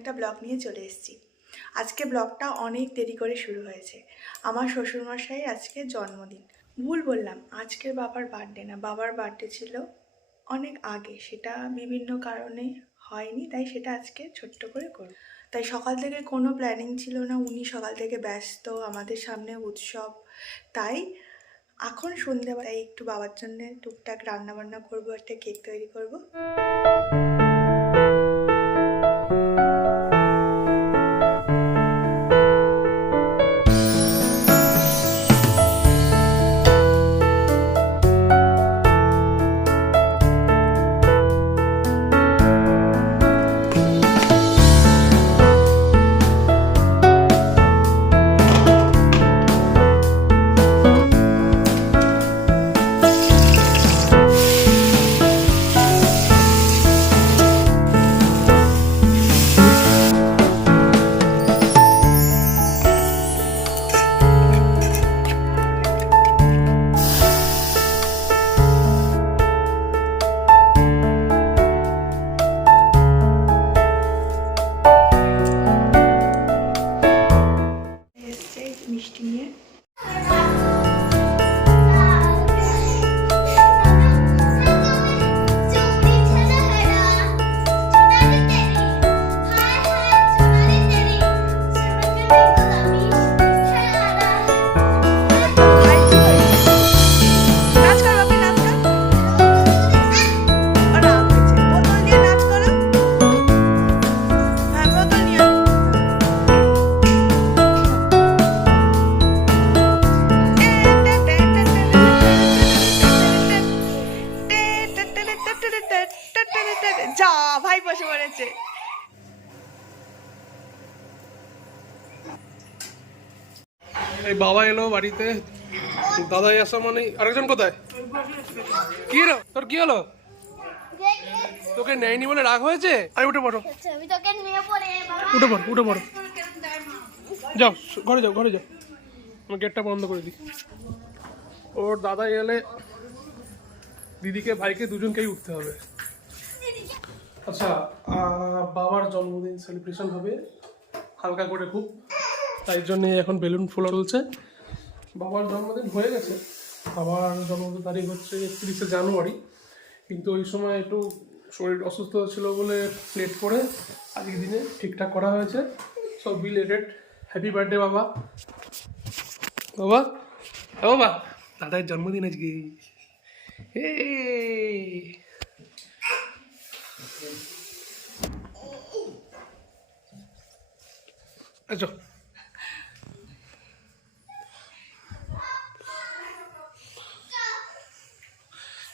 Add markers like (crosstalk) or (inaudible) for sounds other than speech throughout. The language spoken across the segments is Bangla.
একটা ব্লগ নিয়ে চলে এসেছি। আজকে ব্লগটা অনেক দেরি করে শুরু হয়েছে। আমার শ্বশুরমশাই আজকে জন্মদিন। ভুল বললাম, আজকের বাবার বার্থডে না, বাবার বার্থডে ছিল অনেক আগে। সেটা বিভিন্ন কারণে হয়নি, তাই সেটা আজকে ছোট্ট করে করব। তাই সকাল থেকে কোনো প্ল্যানিং ছিল না, উনি সকাল থেকে ব্যস্ত, আমাদের সামনে উৎসব। তাই এখন সন্ধ্যেবেলায় একটু বাবার জন্য টুকটাক রান্নাবান্না করব, একটা কেক তৈরি করব। এই বাবা এলো বাড়িতে। দাদাই আসা মানে আরেকজন কোথায়? কি হলো? তোর কি হলো? তোকে নেয়নি বলে রাগ হয়েছে? আরে উঠে পড়ো। উঠে পড়ো উঠে পড়ো। যাও, ঘরে যাও ঘরে যাও। আমি গেটটা বন্ধ করে দিই। ওর দাদা এলে দিদিকে, ভাইকে দুজনকেই উঠতে হবে। আচ্ছা বাবার জন্মদিন সেলিব্রেশন হবে। হালকা করে খুব। তাই জন্য এখন বেলুন ফোলা চলছে বাবার জন্মদিন হয়ে গেছে। বাবার জন্মদিন তারিখ হচ্ছে একত্রিশে জানুয়ারি। কিন্তু ওই সময় একটু শরীর অসুস্থ ছিল বলে লেট করে আজকের দিনে ঠিকঠাক করা হয়েছে। সব বিলেটেড হ্যাপি বার্থডে বাবা। বাবা হ্যাঁ বাবা, দাদার জন্মদিন আজকে। আচ্ছা।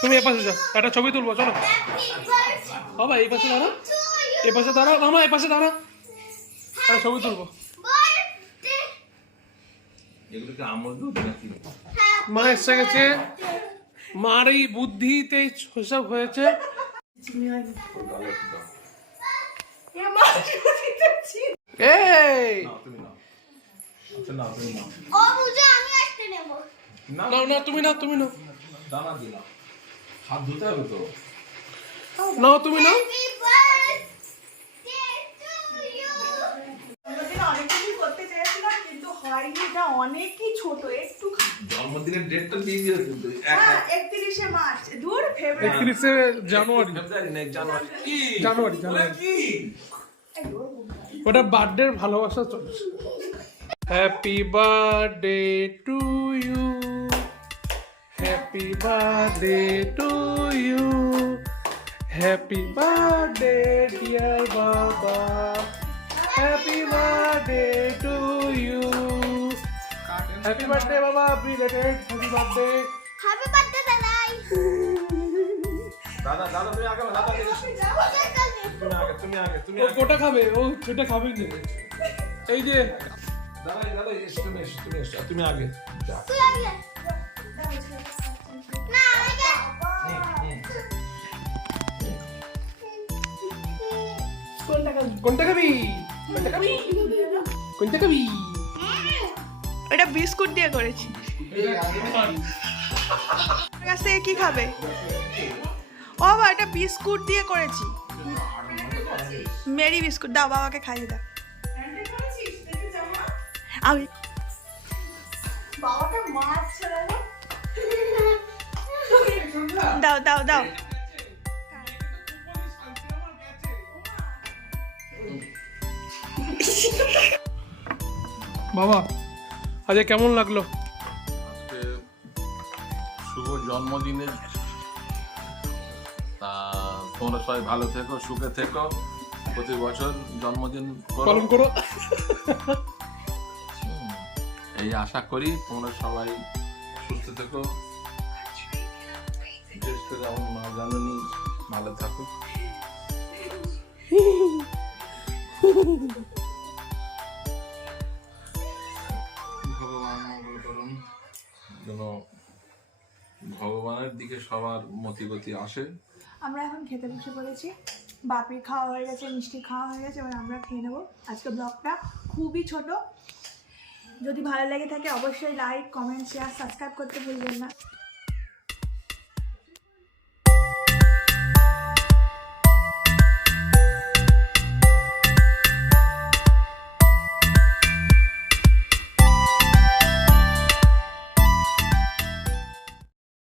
তুমি এই পাশে যাও। একটা ছবি তুলবো চলো। বাবা এই পাশে দাঁড়া you পাশে দাঁড়া মামা এই পাশে দাঁড়া একটা ছবি তুলবো। মা এসে গেছে। মার এই বুদ্ধিতে সব হয়েছে। এই! না আচ্ছা না তুমি না না তুমি নাও তুমি দানা দিলাম হাত ধুতে হবে তো? নাও তুমি নাও। অনেকই ছোট একটু জন্মদিনের ডেটটা দিয়ে হ্যাঁ একত্রিশে মার্চ দূর ফেব্রুয়ারি। একত্রিশে জানুয়ারি। জানুয়ারি। কি? জানুয়ারি, জানুয়ারি। কি? ওটা বার্থডের ভালোবাসা চলছে happy birthday to you happy birthday to you happy birthday dear বাবা happy birthday to you happy birthday বাবা belated happy birthday Happy birthday, দাদাই। দাদা দাদা তুমি আগে দাদা তুমি আগে তুমি আগে তুমি আগে। কোটা খাবে ও ছোটা খাবেই না। এই যে। দাঁড়াই দাঁড়াই এসো তুমি এসো তুমি এসো তুমি আগে। তুই আগে। কোনটা খাবি কোনটা খাবি কোনটা খাবি এটা বিস্কুট দিয়ে করেছি। কাছ কি খাবে? ও বাবা এটা বিস্কুট দিয়ে করেছি। মেরি বিস্কুট দাও বাবাকে খাইয়ে দাও। আমি দাও দাও দাও। বাবা আজকে কেমন লাগল? আজকে শুভ জন্মদিনের তা তোমরা সবাই ভালো থেকো সুখে থেকো। প্রতি বছর জন্মদিন পালন করো। এই আশা করি তোমরা সবাই সুস্থ থেকো। বিশেষ করে আমার মা জাননি ভালো থাকো। (laughs) সবার মতিগতি আসে? আমরা এখন খেতে বসে পড়েছি। বাপির খাওয়া হয়ে গেছে মিষ্টি খাওয়া হয়ে গেছে, এবার আমরা খেয়ে নেব। আজকে ব্লগটা খুবই ছোট। যদি ভালো লাগে থাকে, অবশ্যই লাইক কমেন্ট শেয়ার সাবস্ক্রাইব করতে ভুলবেন না।